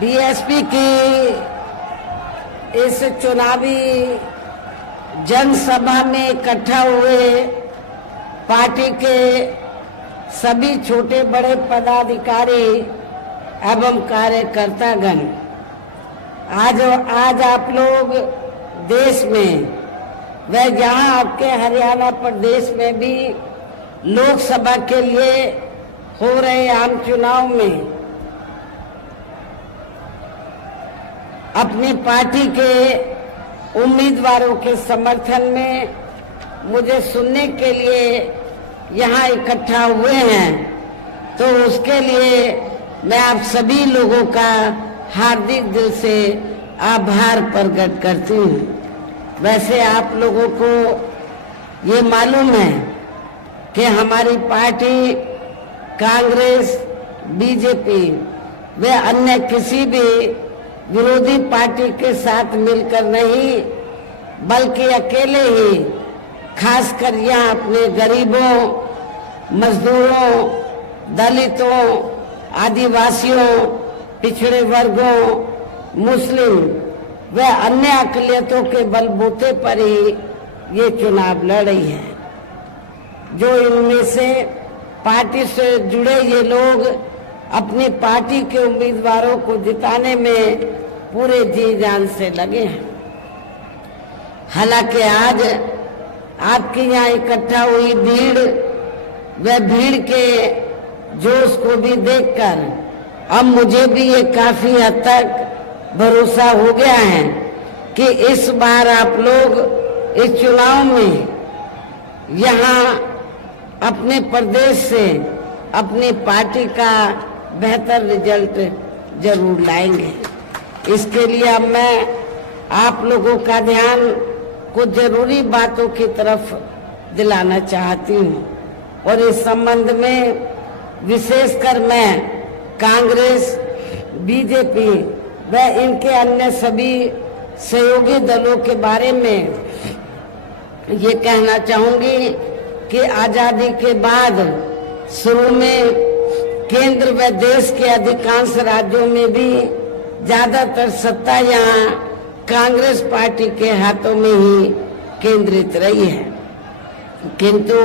BSP की इस चुनावी जनसभा में इकट्ठा हुए पार्टी के सभी छोटे बड़े पदाधिकारी एवं कार्यकर्तागण, आज आप लोग देश में व यहाँ आपके हरियाणा प्रदेश में भी लोकसभा के लिए हो रहे आम चुनाव में अपनी पार्टी के उम्मीदवारों के समर्थन में मुझे सुनने के लिए यहाँ इकट्ठा हुए हैं, तो उसके लिए मैं आप सभी लोगों का हार्दिक दिल से आभार प्रकट करती हूँ। वैसे आप लोगों को ये मालूम है कि हमारी पार्टी कांग्रेस, बीजेपी व अन्य किसी भी विरोधी पार्टी के साथ मिलकर नहीं, बल्कि अकेले ही खासकर यहाँ अपने गरीबों, मजदूरों, दलितों, आदिवासियों, पिछड़े वर्गों, मुस्लिम व अन्य अकलियतों के बलबूते पर ही ये चुनाव लड़ रही है। जो इनमें से पार्टी से जुड़े ये लोग अपनी पार्टी के उम्मीदवारों को जिताने में पूरे जी जान से लगे हैं। हालांकि आज आपके यहाँ इकट्ठा हुई भीड़ व भीड़ के जोश को भी देखकर अब मुझे भी ये काफी हद तक भरोसा हो गया है कि इस बार आप लोग इस चुनाव में यहाँ अपने प्रदेश से अपनी पार्टी का बेहतर रिजल्ट जरूर लाएंगे। इसके लिए अब मैं आप लोगों का ध्यान कुछ जरूरी बातों की तरफ दिलाना चाहती हूँ, और इस संबंध में विशेषकर मैं कांग्रेस, बीजेपी व इनके अन्य सभी सहयोगी दलों के बारे में ये कहना चाहूंगी कि आजादी के बाद शुरू में केंद्र व देश के अधिकांश राज्यों में भी ज्यादातर सत्ता यहाँ कांग्रेस पार्टी के हाथों में ही केंद्रित रही है, किंतु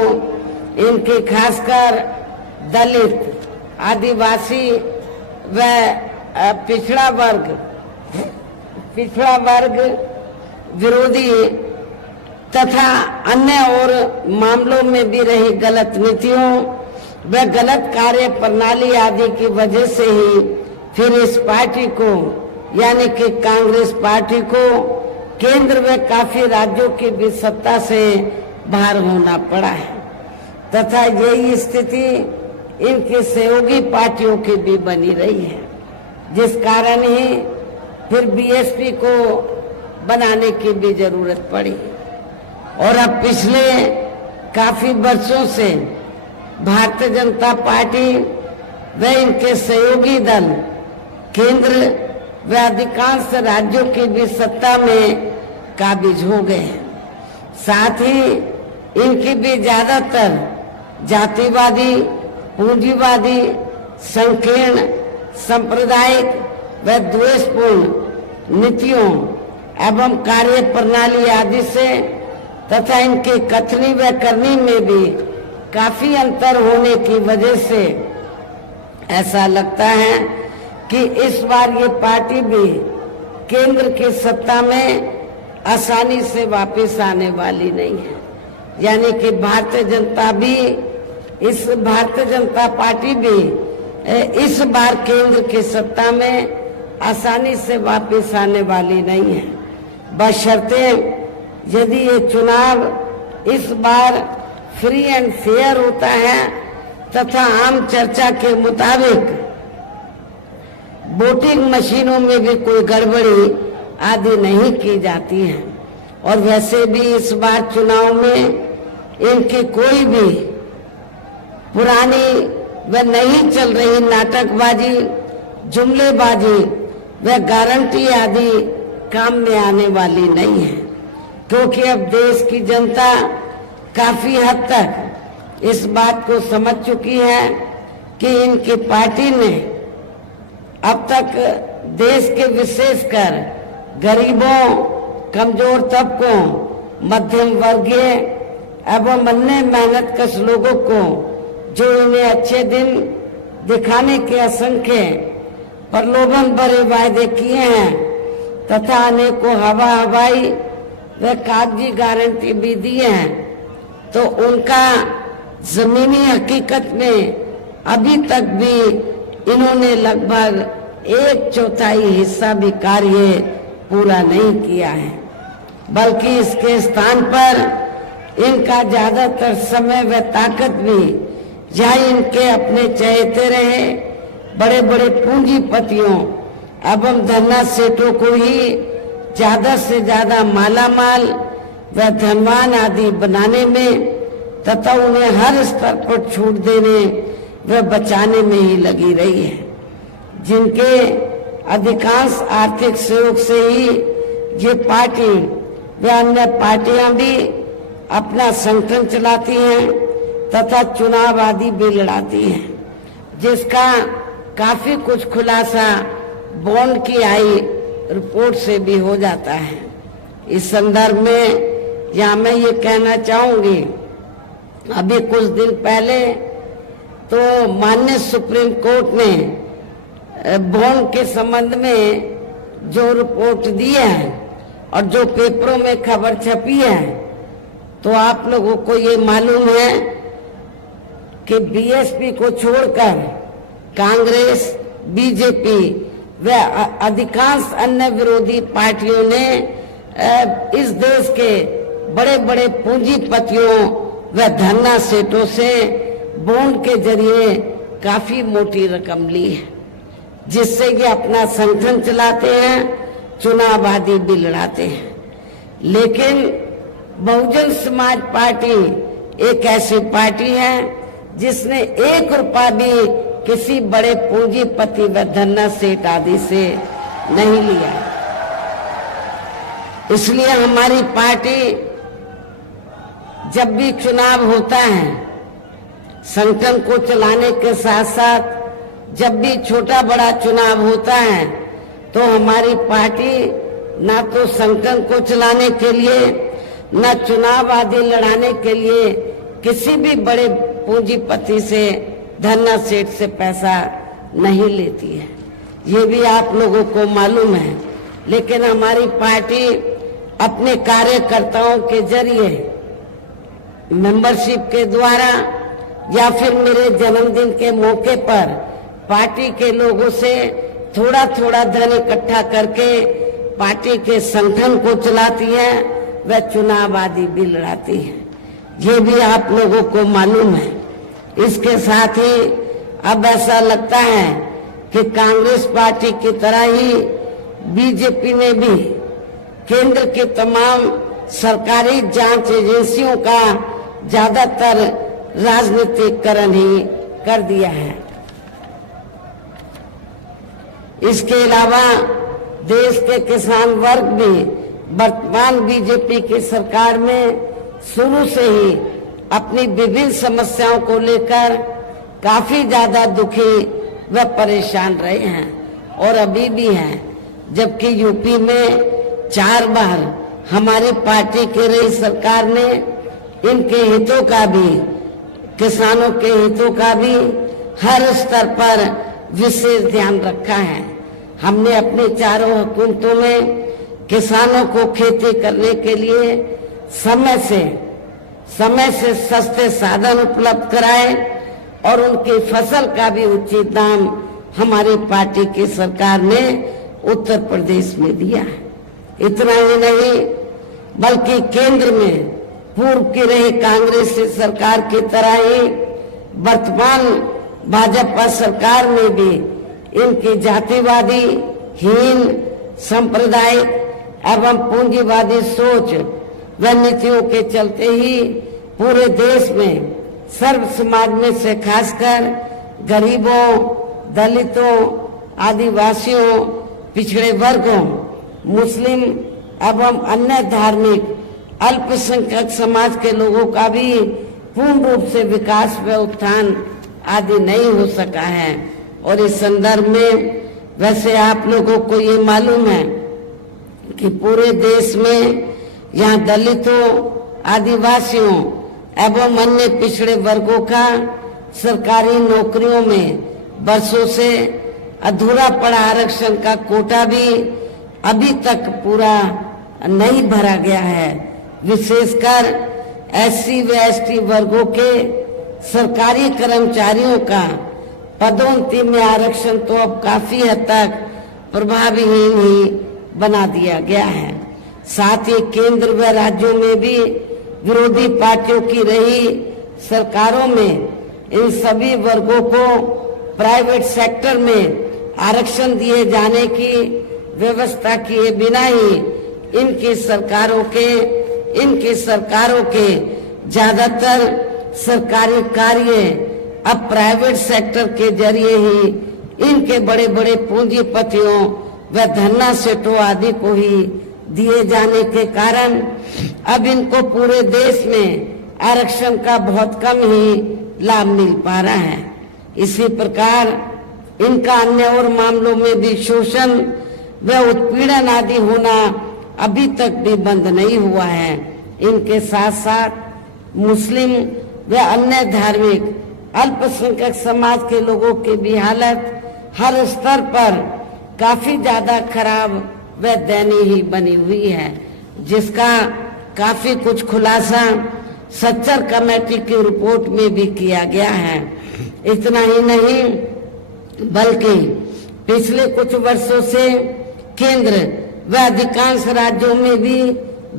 इनके खासकर दलित, आदिवासी व पिछड़ा वर्ग विरोधी तथा अन्य और मामलों में भी रही गलत नीतियों व गलत कार्य प्रणाली आदि की वजह से ही फिर इस पार्टी को यानी कि कांग्रेस पार्टी को केंद्र व काफी राज्यों की भी सत्ता से बाहर होना पड़ा है, तथा यही स्थिति इनकी सहयोगी पार्टियों की भी बनी रही है, जिस कारण ही फिर बीएसपी को बनाने की भी जरूरत पड़ी। और अब पिछले काफी वर्षों से भारतीय जनता पार्टी व इनके सहयोगी दल केंद्र व अधिकांश राज्यों की भी सत्ता में काबिज हो गए हैं। साथ ही इनकी भी ज्यादातर जातिवादी, पूंजीवादी, संकीर्ण, सांप्रदायिक व द्वेषपूर्ण नीतियों एवं कार्य प्रणाली आदि से तथा इनकी कथनी व करनी में भी काफी अंतर होने की वजह से ऐसा लगता है कि इस बार ये पार्टी भी केंद्र की सत्ता में आसानी से वापस आने वाली नहीं है, यानी कि भारतीय जनता पार्टी भी इस बार केंद्र की सत्ता में आसानी से वापस आने वाली नहीं है, बशर्ते यदि ये चुनाव इस बार फ्री एंड फेयर होता है तथा आम चर्चा के मुताबिक वोटिंग मशीनों में भी कोई गड़बड़ी आदि नहीं की जाती है। और वैसे भी इस बार चुनाव में इनकी कोई भी पुरानी व नहीं चल रही नाटकबाजी, जुमलेबाजी व गारंटी आदि काम में आने वाली नहीं है, क्योंकि अब देश की जनता काफी हद तक इस बात को समझ चुकी है कि इनकी पार्टी ने अब तक देश के विशेषकर गरीबों, कमजोर तबकों, मध्यम वर्गीय एवं अन्य मेहनतकश लोगों को जो इन्हें अच्छे दिन दिखाने के असंख्य प्रलोभन भरे वायदे किए हैं तथा अनेकों हवाई व कागजी गारंटी भी दी हैं, तो उनका जमीनी हकीकत में अभी तक भी इन्होंने लगभग 1/4 हिस्सा भी कार्य पूरा नहीं किया है, बल्कि इसके स्थान पर इनका ज्यादातर समय व ताकत भी जहाँ इनके अपने चहेते रहे बड़े बड़े पूंजीपतियों एवं धन्ना सेठों को ही ज्यादा से ज्यादा मालामाल व धनवान आदि बनाने में तथा उन्हें हर स्तर पर छूट देने व बचाने में ही लगी रही है, जिनके अधिकांश आर्थिक सहयोग से ही ये पार्टी व अन्य पार्टियां भी अपना संगठन चलाती हैं तथा चुनाव आदि भी लड़ाती हैं, जिसका काफी कुछ खुलासा बॉन्ड की आई रिपोर्ट से भी हो जाता है। इस संदर्भ में यहाँ मैं ये कहना चाहूंगी, अभी कुछ दिन पहले तो माननीय सुप्रीम कोर्ट ने बॉन्ड के संबंध में जो रिपोर्ट दी है और जो पेपरों में खबर छपी है, तो आप लोगों को ये मालूम है कि बीएसपी को छोड़कर कांग्रेस, बीजेपी व अधिकांश अन्य विरोधी पार्टियों ने इस देश के बड़े बड़े पूंजीपतियों व धन्ना सेठों से बॉन्ड के जरिए काफी मोटी रकम ली है, जिससे ये अपना संगठन चलाते हैं, चुनाव आदि भी लड़ाते हैं। लेकिन बहुजन समाज पार्टी एक ऐसी पार्टी है जिसने 1 रुपया भी किसी बड़े पूंजीपति व धन्ना सेठ आदि से नहीं लिया। इसलिए हमारी पार्टी जब भी चुनाव होता है, संगठन को चलाने के साथ साथ जब भी छोटा बड़ा चुनाव होता है, तो हमारी पार्टी ना तो संगठन को चलाने के लिए न चुनाव आदि लड़ाने के लिए किसी भी बड़े पूंजीपति से, धन्ना सेठ से पैसा नहीं लेती है, ये भी आप लोगों को मालूम है। लेकिन हमारी पार्टी अपने कार्यकर्ताओं के जरिए, मेंबरशिप के द्वारा या फिर मेरे जन्मदिन के मौके पर पार्टी के लोगों से थोड़ा थोड़ा धन इकट्ठा करके पार्टी के संगठन को चलाती है व चुनाव आदि भी लड़ाती है, ये भी आप लोगों को मालूम है। इसके साथ ही अब ऐसा लगता है कि कांग्रेस पार्टी की तरह ही बीजेपी ने भी केंद्र के तमाम सरकारी जांच एजेंसियों का ज्यादातर राजनीतिकरण ही कर दिया है। इसके अलावा देश के किसान वर्ग भी वर्तमान बीजेपी की सरकार में शुरू से ही अपनी विभिन्न समस्याओं को लेकर काफी ज्यादा दुखी व परेशान रहे हैं और अभी भी हैं, जबकि यूपी में 4 बार हमारी पार्टी की रही सरकार ने इनके हितों का भी, किसानों के हितों का भी हर स्तर पर विशेष ध्यान रखा है। हमने अपनी चारों हुकूमतों में किसानों को खेती करने के लिए समय से सस्ते साधन उपलब्ध कराए और उनकी फसल का भी उचित दाम हमारी पार्टी की सरकार ने उत्तर प्रदेश में दिया है। इतना ही नहीं, बल्कि केंद्र में पूर्व की रही कांग्रेस सरकार की तरह ही वर्तमान भाजपा सरकार में भी इनकी जातिवादी, हीन, सांप्रदायिक एवं पूंजीवादी सोच व नीतियों के चलते ही पूरे देश में सर्व समाज में से खासकर गरीबों, दलितों, आदिवासियों, पिछड़े वर्गों, मुस्लिम एवं अन्य धार्मिक अल्पसंख्यक समाज के लोगों का भी पूर्ण रूप से विकास व उत्थान आदि नहीं हो सका है। और इस संदर्भ में वैसे आप लोगों को ये मालूम है कि पूरे देश में यहाँ दलितों, आदिवासियों एवं अन्य पिछड़े वर्गों का सरकारी नौकरियों में वर्षों से अधूरा पड़ा आरक्षण का कोटा भी अभी तक पूरा नहीं भरा गया है। विशेषकर एससी व एसटी वर्गों के सरकारी कर्मचारियों का पदोन्नति में आरक्षण तो अब काफी हद तक प्रभावहीन ही बना दिया गया है। साथ ही केंद्र व राज्यों में भी विरोधी पार्टियों की रही सरकारों में इन सभी वर्गों को प्राइवेट सेक्टर में आरक्षण दिए जाने की व्यवस्था किए बिना ही इनकी सरकारों के ज्यादातर सरकारी कार्य अब प्राइवेट सेक्टर के जरिए ही इनके बड़े बड़े पूंजीपतियों व धन्ना सेठों आदि को ही दिए जाने के कारण अब इनको पूरे देश में आरक्षण का बहुत कम ही लाभ मिल पा रहा है। इसी प्रकार इनका अन्य और मामलों में भी शोषण व उत्पीड़न आदि होना अभी तक भी बंद नहीं हुआ है। इनके साथ साथ मुस्लिम व अन्य धार्मिक अल्पसंख्यक समाज के लोगों की भी हालत हर स्तर पर काफी ज्यादा खराब व दयनीय ही बनी हुई है, जिसका काफी कुछ खुलासा सच्चर कमेटी की रिपोर्ट में भी किया गया है। इतना ही नहीं बल्कि पिछले कुछ वर्षों से केंद्र व अधिकांश राज्यों में भी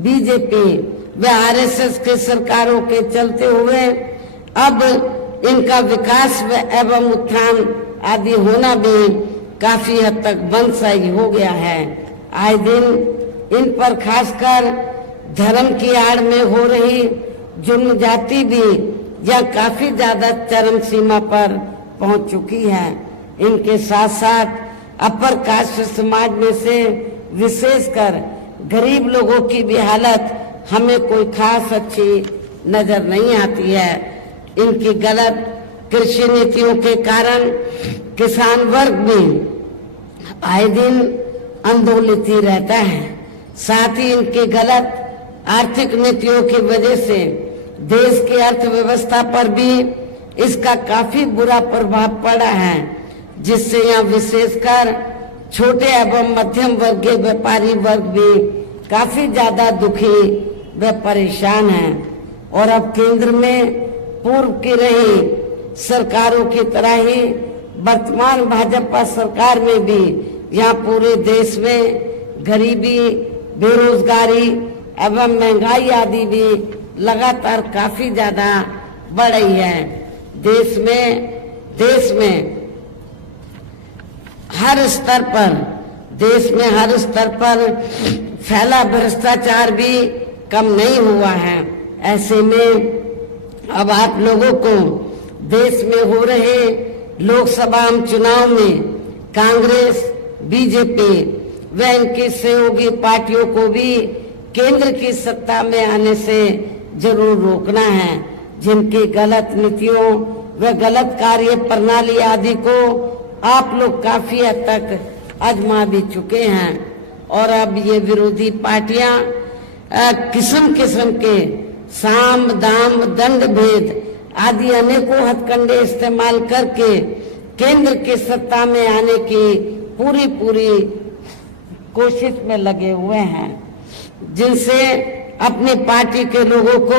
बीजेपी व आरएसएस के सरकारों के चलते हुए अब इनका विकास व एवं उत्थान आदि होना भी काफी हद तक बंद सा ही हो गया है। आए दिन इन पर खासकर धर्म की आड़ में हो रही जुल्म जाति भी यह काफी ज्यादा चरम सीमा पर पहुंच चुकी है। इनके साथ साथ अपर कास्ट समाज में से विशेषकर गरीब लोगों की भी हालत हमें कोई खास अच्छी नजर नहीं आती है। इनकी गलत कृषि नीतियों के कारण किसान वर्ग भी आए दिन आंदोलित ही रहता है। साथ ही इनकी गलत आर्थिक नीतियों की वजह से देश की अर्थव्यवस्था पर भी इसका काफी बुरा प्रभाव पड़ा है, जिससे यहाँ विशेषकर छोटे एवं मध्यम वर्गीय व्यापारी वर्ग भी काफी ज्यादा दुखी व परेशान हैं। और अब केंद्र में पूर्व की रही सरकारों की तरह ही वर्तमान भाजपा सरकार में भी यहाँ पूरे देश में गरीबी, बेरोजगारी एवं महंगाई आदि भी लगातार काफी ज्यादा बढ़ रही है। देश में हर स्तर पर फैला भ्रष्टाचार भी कम नहीं हुआ है। ऐसे में अब आप लोगों को देश में हो रहे लोकसभा चुनाव में कांग्रेस, बीजेपी व इनकी सहयोगी पार्टियों को भी केंद्र की सत्ता में आने से जरूर रोकना है, जिनकी गलत नीतियों व गलत कार्य प्रणाली आदि को आप लोग काफी हद तक आजमा भी चुके हैं। और अब ये विरोधी पार्टियां किस्म किस्म के साम, दाम, दंड भेद आदि अनेकों हथकंडे इस्तेमाल करके केंद्र की सत्ता में आने की पूरी कोशिश में लगे हुए हैं, जिनसे अपनी पार्टी के लोगों को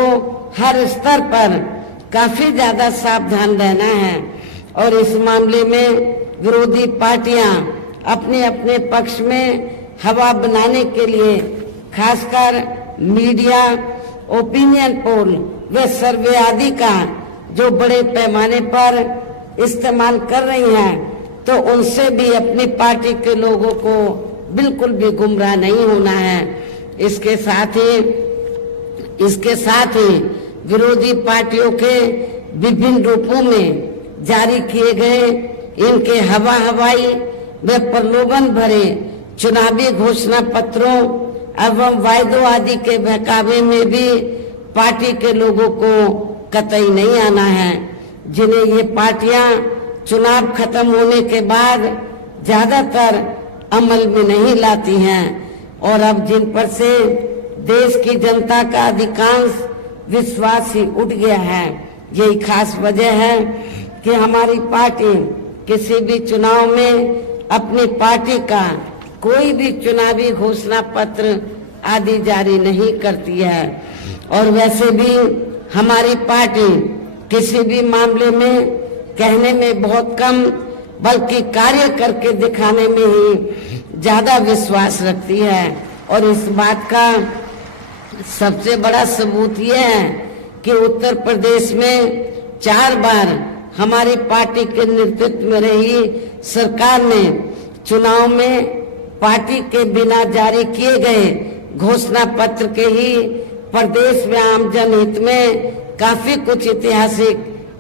हर स्तर पर काफी ज्यादा सावधान रहना है। और इस मामले में विरोधी पार्टियां अपने अपने पक्ष में हवा बनाने के लिए खासकर मीडिया, ओपिनियन पोल व सर्वे आदि का जो बड़े पैमाने पर इस्तेमाल कर रही हैं, तो उनसे भी अपनी पार्टी के लोगों को बिल्कुल भी गुमराह नहीं होना है। इसके साथ ही विरोधी पार्टियों के विभिन्न रूपों में जारी किए गए इनके हवाई व प्रलोभन भरे चुनावी घोषणा पत्रों एवं वायदों आदि के बहकावे में भी पार्टी के लोगों को कतई नहीं आना है, जिन्हें ये पार्टियां चुनाव खत्म होने के बाद ज्यादातर अमल में नहीं लाती हैं और अब जिन पर से देश की जनता का अधिकांश विश्वास ही उठ गया है। यही खास वजह है कि हमारी पार्टी किसी भी चुनाव में अपनी पार्टी का कोई भी चुनावी घोषणा पत्र आदि जारी नहीं करती है और वैसे भी हमारी पार्टी किसी भी मामले में कहने में बहुत कम बल्कि कार्य करके दिखाने में ही ज्यादा विश्वास रखती है। और इस बात का सबसे बड़ा सबूत ये है कि उत्तर प्रदेश में 4 बार हमारी पार्टी के नेतृत्व में रही सरकार ने चुनाव में पार्टी के बिना जारी किए गए घोषणा पत्र के ही प्रदेश में आम जनहित में काफी कुछ ऐतिहासिक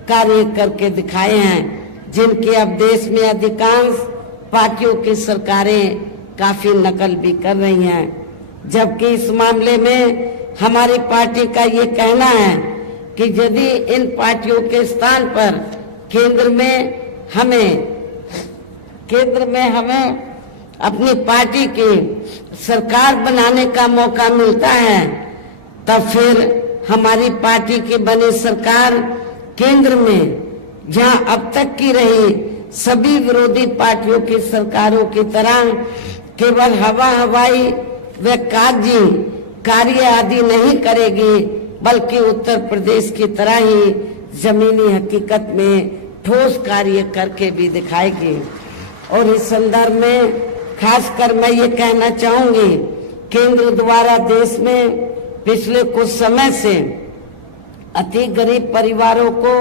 कार्य करके दिखाए हैं, जिनकी अब देश में अधिकांश पार्टियों की सरकारें काफी नकल भी कर रही हैं। जबकि इस मामले में हमारी पार्टी का ये कहना है कि यदि इन पार्टियों के स्थान पर केंद्र में हमें अपनी पार्टी की सरकार बनाने का मौका मिलता है, तब फिर हमारी पार्टी की बनी सरकार केंद्र में जहां अब तक की रही सभी विरोधी पार्टियों की सरकारों की तरह केवल हवाई व कागजी कार्य आदि नहीं करेगी, बल्कि उत्तर प्रदेश की तरह ही जमीनी हकीकत में ठोस कार्य करके भी दिखाएगी। और इस संदर्भ में खासकर मैं ये कहना चाहूंगी, केंद्र द्वारा देश में पिछले कुछ समय से अति गरीब परिवारों को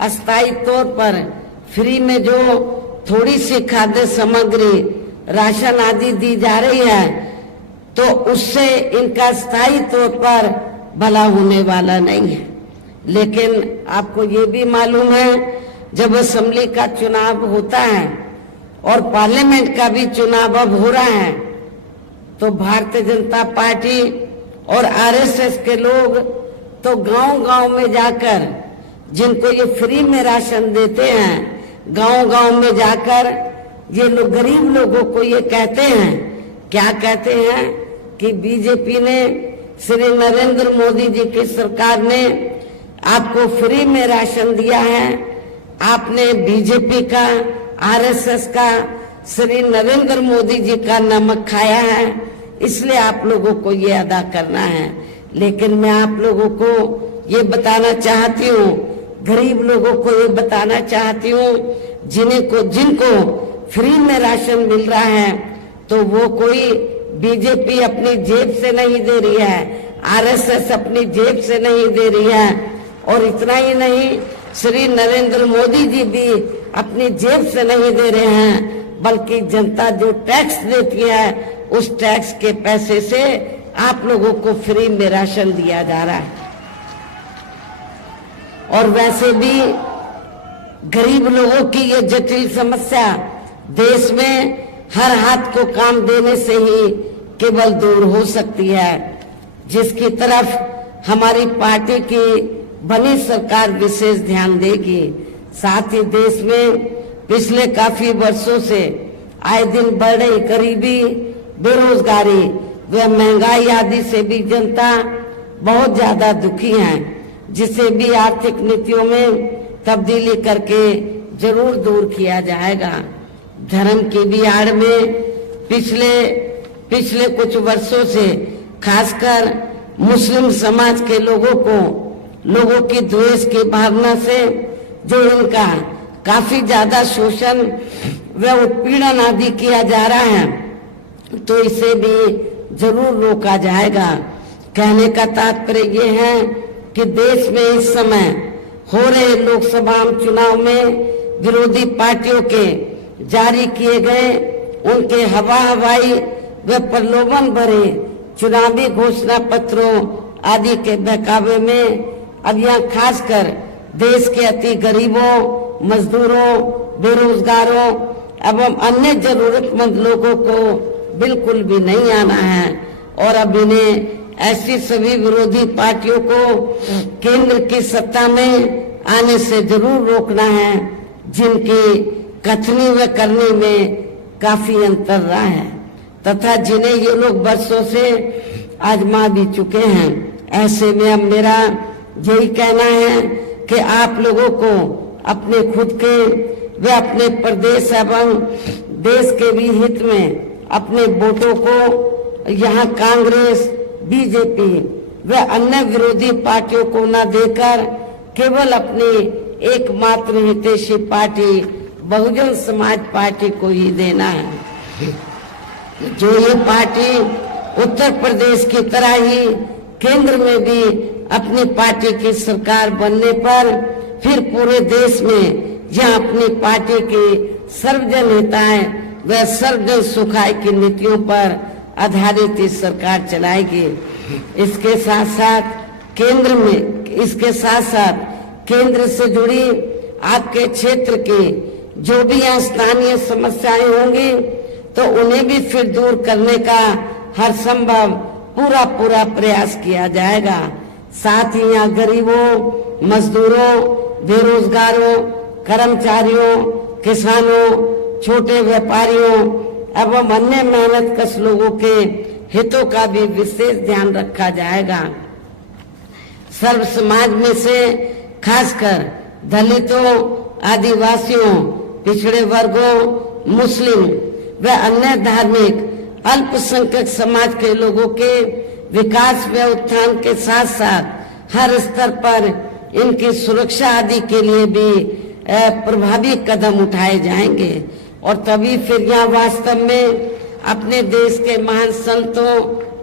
अस्थायी तौर पर फ्री में जो थोड़ी सी खाद्य सामग्री राशन आदि दी जा रही है, तो उससे इनका स्थायी तौर पर भला होने वाला नहीं है। लेकिन आपको ये भी मालूम है, जब असेंबली का चुनाव होता है और पार्लियामेंट का भी चुनाव अब हो रहा है, तो भारतीय जनता पार्टी और आरएसएस के लोग तो गांव-गांव में जाकर जिनको ये फ्री में राशन देते हैं, गांव-गांव में जाकर ये लोग गरीब लोगों को ये कहते हैं, क्या कहते हैं कि बीजेपी ने, श्री नरेंद्र मोदी जी की सरकार ने आपको फ्री में राशन दिया है, आपने बीजेपी का, आरएसएस का, श्री नरेंद्र मोदी जी का नमक खाया है, इसलिए आप लोगों को ये अदा करना है। लेकिन मैं आप लोगों को ये बताना चाहती हूँ, गरीब लोगों को ये बताना चाहती हूँ, जिनको फ्री में राशन मिल रहा है, तो वो कोई बीजेपी अपनी जेब से नहीं दे रही है, आरएसएस अपनी जेब से नहीं दे रही है, और इतना ही नहीं, श्री नरेंद्र मोदी जी भी अपनी जेब से नहीं दे रहे हैं, बल्कि जनता जो टैक्स देती है उस टैक्स के पैसे से आप लोगों को फ्री में राशन दिया जा रहा है। और वैसे भी गरीब लोगों की ये जटिल समस्या देश में हर हाथ को काम देने से ही केवल दूर हो सकती है, जिसकी तरफ हमारी पार्टी की बनी सरकार विशेष ध्यान देगी। साथ ही देश में पिछले काफी वर्षों से आए दिन बढ़ रही गरीबी, बेरोजगारी व महंगाई आदि से भी जनता बहुत ज्यादा दुखी है, जिसे भी आर्थिक नीतियों में तब्दीली करके जरूर दूर किया जाएगा। धर्म की भी आड़ में पिछले कुछ वर्षों से खासकर मुस्लिम समाज के लोगों की द्वेष की भावना से जो इनका काफी ज्यादा शोषण व उत्पीड़न आदि किया जा रहा है, तो इसे भी जरूर रोका जाएगा। कहने का तात्पर्य ये है कि देश में इस समय हो रहे लोकसभा चुनाव में विरोधी पार्टियों के जारी किए गए उनके हवाई व प्रलोभन भरे चुनावी घोषणा पत्रों आदि के बहकावे में अब यहाँ खासकर देश के अति गरीबों, मजदूरों, बेरोजगारों एवं अन्य जरूरतमंद लोगों को बिल्कुल भी नहीं आना है। और अब इन्हें ऐसी सभी विरोधी पार्टियों को केंद्र की सत्ता में आने से जरूर रोकना है, जिनकी कथनी व करनी में काफी अंतर रहा है तथा जिन्हें ये लोग बरसों से आजमा भी चुके हैं। ऐसे में अब मेरा यही कहना है कि आप लोगों को अपने खुद के व अपने प्रदेश एवं देश के भी हित में अपने वोटों को यहाँ कांग्रेस, बीजेपी व अन्य विरोधी पार्टियों को न देकर केवल अपनी एकमात्र हितैषी पार्टी बहुजन समाज पार्टी को ही देना है। जो ये पार्टी उत्तर प्रदेश की तरह ही केंद्र में भी अपनी पार्टी की सरकार बनने पर फिर पूरे देश में जहां अपनी पार्टी की सर्वजन हिताय व सर्वजन सुखाय की नीतियों पर आधारित इस सरकार चलाएगी। इसके साथ केंद्र से जुड़ी आपके क्षेत्र की जो भी यहाँ स्थानीय समस्याएं होंगी तो उन्हें भी फिर दूर करने का हर संभव पूरा प्रयास किया जाएगा। साथ ही यहाँ गरीबों, मजदूरों, बेरोजगारों, कर्मचारियों, किसानों, छोटे व्यापारियों एवं अन्य मेहनतकश लोगों के हितों का भी विशेष ध्यान रखा जाएगा। सर्व समाज में से खासकर दलितों, आदिवासियों, पिछड़े वर्गों, मुस्लिम व अन्य धार्मिक अल्पसंख्यक समाज के लोगों के विकास व उत्थान के साथ साथ हर स्तर पर इनकी सुरक्षा आदि के लिए भी प्रभावी कदम उठाए जाएंगे और तभी फिर यहाँ वास्तव में अपने देश के महान संतों,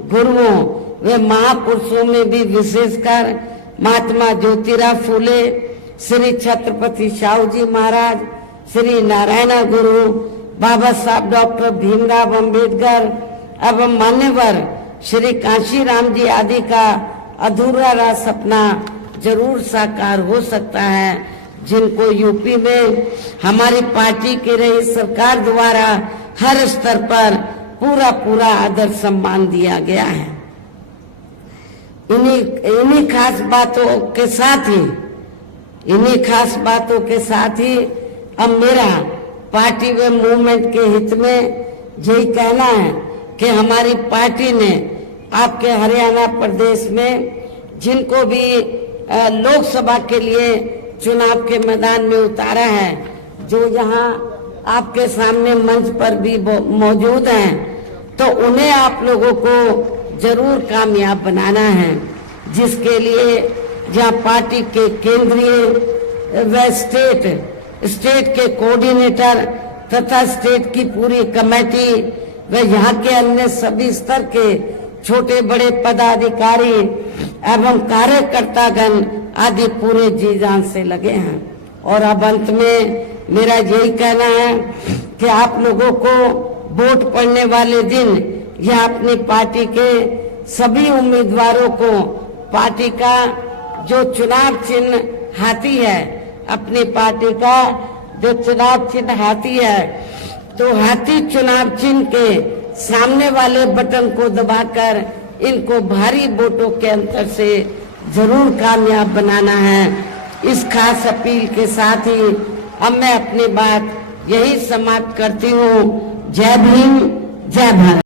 गुरुओं व महापुरुषों में भी विशेषकर महात्मा ज्योतिराव फूले, श्री छत्रपति शाहू जी महाराज, श्री नारायण गुरु, बाबा साहब डॉक्टर भीमराव अंबेडकर एवं मान्यवर श्री कांशीराम जी आदि का अधूरा रहा सपना जरूर साकार हो सकता है, जिनको यूपी में हमारी पार्टी की रही सरकार द्वारा हर स्तर पर पूरा आदर सम्मान दिया गया है। इन्हीं खास बातों के साथ ही अब मेरा पार्टी व मूवमेंट के हित में यही कहना है कि हमारी पार्टी ने आपके हरियाणा प्रदेश में जिनको भी लोकसभा के लिए चुनाव के मैदान में उतारा है, जो यहाँ आपके सामने मंच पर भी मौजूद हैं, तो उन्हें आप लोगों को जरूर कामयाब बनाना है, जिसके लिए जहाँ पार्टी के केंद्रीय व स्टेट के कोऑर्डिनेटर तथा स्टेट की पूरी कमेटी व यहाँ के अन्य सभी स्तर के छोटे बड़े पदाधिकारी एवं कार्यकर्तागण आदि पूरे जी जान से लगे हैं। और अब अंत में मेरा यही कहना है कि आप लोगों को वोट पड़ने वाले दिन यह अपनी पार्टी के सभी उम्मीदवारों को पार्टी का जो चुनाव चिन्ह हाथी है, अपनी पार्टी का जो चुनाव चिन्ह हाथी है, तो हाथी चुनाव चिन्ह के सामने वाले बटन को दबाकर इनको भारी वोटों के अंतर से जरूर कामयाब बनाना है। इस खास अपील के साथ ही अब मैं अपनी बात यही समाप्त करती हूँ। जय भीम, जय भारत।